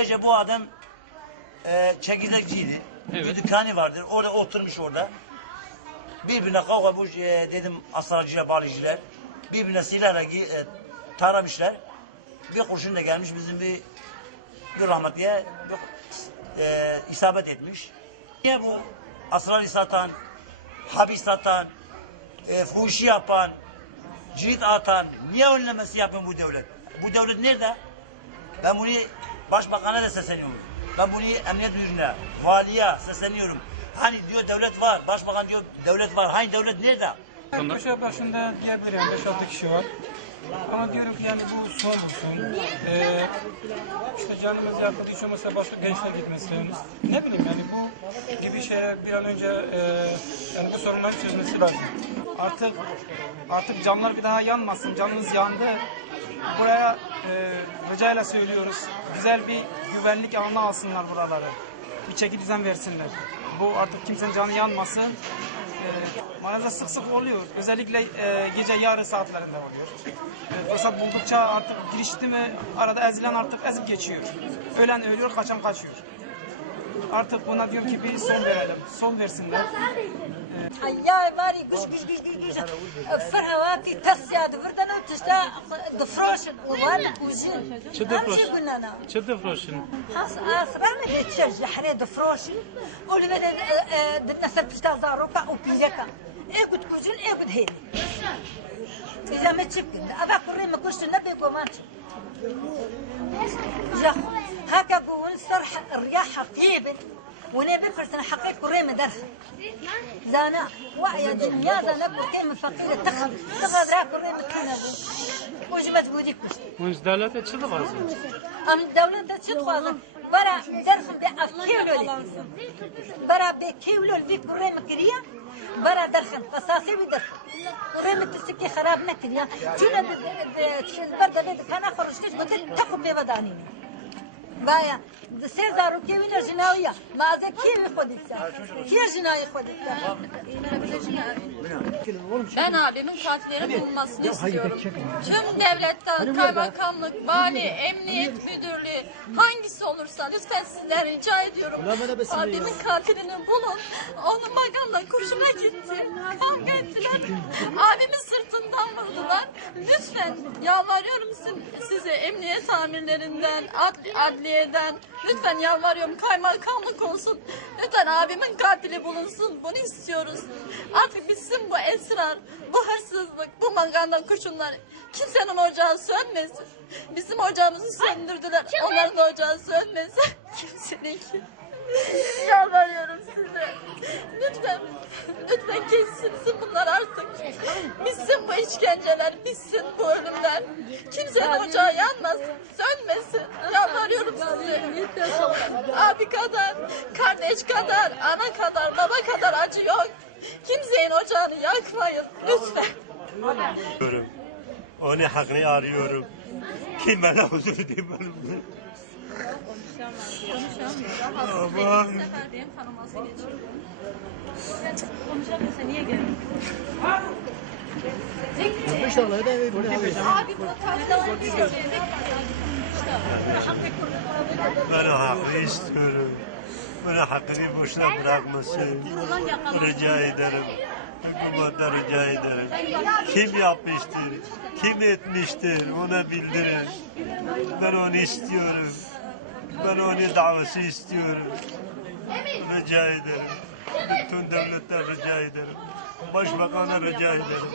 Gece bu adam çekirdekçiydi. Evet. Bir dükkanı vardır. Orada oturmuş orada. Birbirine kavga bu dedim asrarcılar, balıcılar. Birbirine silahla taramışlar. Bir kurşun da gelmiş bizim bir rahmetliye isabet etmiş. Niye bu asrarı satan, habis satan, fuhuşu yapan, cirit atan, niye önlemesi yapıyor bu devlet? Bu devlet nerede? Ben bunu Başbakan'a da sesleniyorum. Ben bunu Emniyet Müdürlüğü'ne, valiye sesleniyorum. Hani diyor devlet var, başbakan diyor devlet var. Hani devlet nerede? Köşe başında diyebilirim, 5-6 kişi var. Ama diyorum ki yani bu son olsun. İşte canımız yakıldı, hiç olmazsa başka gençler gitmesin. Ne bileyim yani bu gibi şeyler bir an önce yani bu sorunların çözmesi lazım. Artık camlar bir daha yanmasın, camımız yandı. Buraya ricayla söylüyoruz, güzel bir güvenlik alanı alsınlar buraları. Bir çeki düzen versinler. Bu artık kimsenin canı yanmasın. Maalesef sık sık oluyor. Özellikle gece yarı saatlerinde oluyor. Fırsat buldukça artık girişti mi arada ezilen artık ezip geçiyor. Ölen ölüyor, kaçan kaçıyor. Artık buna diyorum ki bir son verelim. Son versinler. يا ماري قش قش قش قش قش فرها واكي تسياد وردنا وتشتا دفروشن ووانا وجن دفروش؟ قلنا انا Çı defroşun? خاص اصرنا تشرج حري دفروشي ولي بدا الناس تشتا زاروكا وبيلكا ايقد كوجن ايقد هيلي اذا ما تشكل ابا كوري ما كنتش نبي كومانش هكا بون صرح الرياح طيبه ونبي فرسنا حقيقة كوري مدرسة زانا وعي دنيا زانا كوري من فقيرة تخذ را كوري مكينة بو وجبت بودي كوش Bunun devlete çı lazım. أم الدولة تشد خوازن برا درخم بأكيولو برا بكيولو في كوري مكرية برا درخم قصاصي بدرخم كوري متسكي خراب نكرية شونا البردة بيت كان خرجتش بدل تاخد بيفدانيني بایا سه زارو کی وینر جناویه مازه کی خودیتsa کی جنایی خودیتsa Ben abimin katillerin bulunmasını istiyorum. Tüm devletten, kaymakamlık, vali, emniyet müdürlüğü hangisi olursa lütfen sizden rica ediyorum. Abimin katilini bulun. Onun maganda kurşuna gitti. Kavga ettiler. Abimin sırtından vurdular. Lütfen yalvarıyorum size emniyet amirlerinden, adliyeden lütfen yalvarıyorum kaymakamlık olsun. Lütfen abimin katili bulunsun. Bunu istiyoruz. Artık bitsin bu esrar, bu hırsızlık, bu maganda kurşunlar. Kimsenin ocağı sönmesin. Bizim ocağımızı söndürdüler. Onların ocağı sönmesin. Kimseninki. Yalvarıyorum size. Lütfen, lütfen kesilsin bunlar artık. Bitsin bu işkenceler, bitsin bu ölümler. Kimsenin ocağı yanmasın, sönmesin. Yalvarıyorum size. Abi kadar, kardeş kadar, ana kadar, baba kadar acı yok. Kimsenin ocağını yakmayın, lütfen. Onu hakkını arıyorum. Kim bana huzur edeyim ben? Aman. Konuşamıyorsa niye geldin? Ben o hakkı istiyorum. Bana hakkını boşuna bırakmasın. Rica ederim. Hükümetten rica ederim. Kim yapmıştır, kim etmiştir ona bildirin. Ben onu istiyorum. Ben onun davası istiyorum. Rica ederim. Bütün devletten rica ederim. Başbakan'a rica ederim.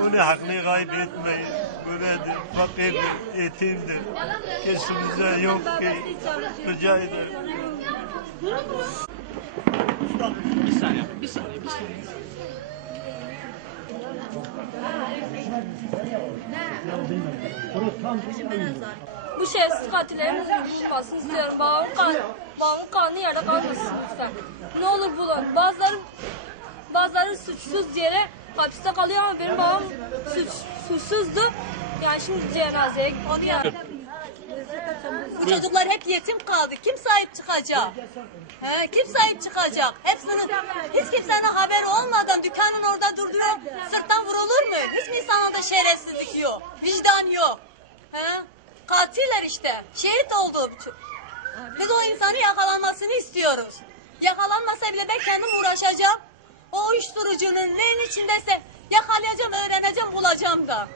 Onu hakkını kaybetmeyin. Böyledir, fakirdir, yetimdir. Kesimize yok ki. Rica ederim. Bir saniye, bir saniye, bir saniye. Bu şerefsiz katillerin bulunmasını istiyorum. Babamın kanlı yerde kalmasın lütfen. Ne olur bulun. Bazıları suçsuz diye hapiste kalıyor ama benim babam suçsuzdu. Yani şimdi cenazeye gitti yani. Bu çocuklar hep yetim kaldı. Kim sahip çıkacak? Kim sahip çıkacak? Hiç kimsenin haberi olmadan dükkanın orada durduruyor. Sırttan vurulur mu? Hiç mi insanda şerefsizlik yok? Vicdan yok? Katiller işte. Şehit oldu. Biz o insanı yakalanmasını istiyoruz. Yakalanmasa bile ben kendim uğraşacağım. O uyuşturucunun neyin içindeyse yakalayacağım, öğreneceğim, bulacağım da.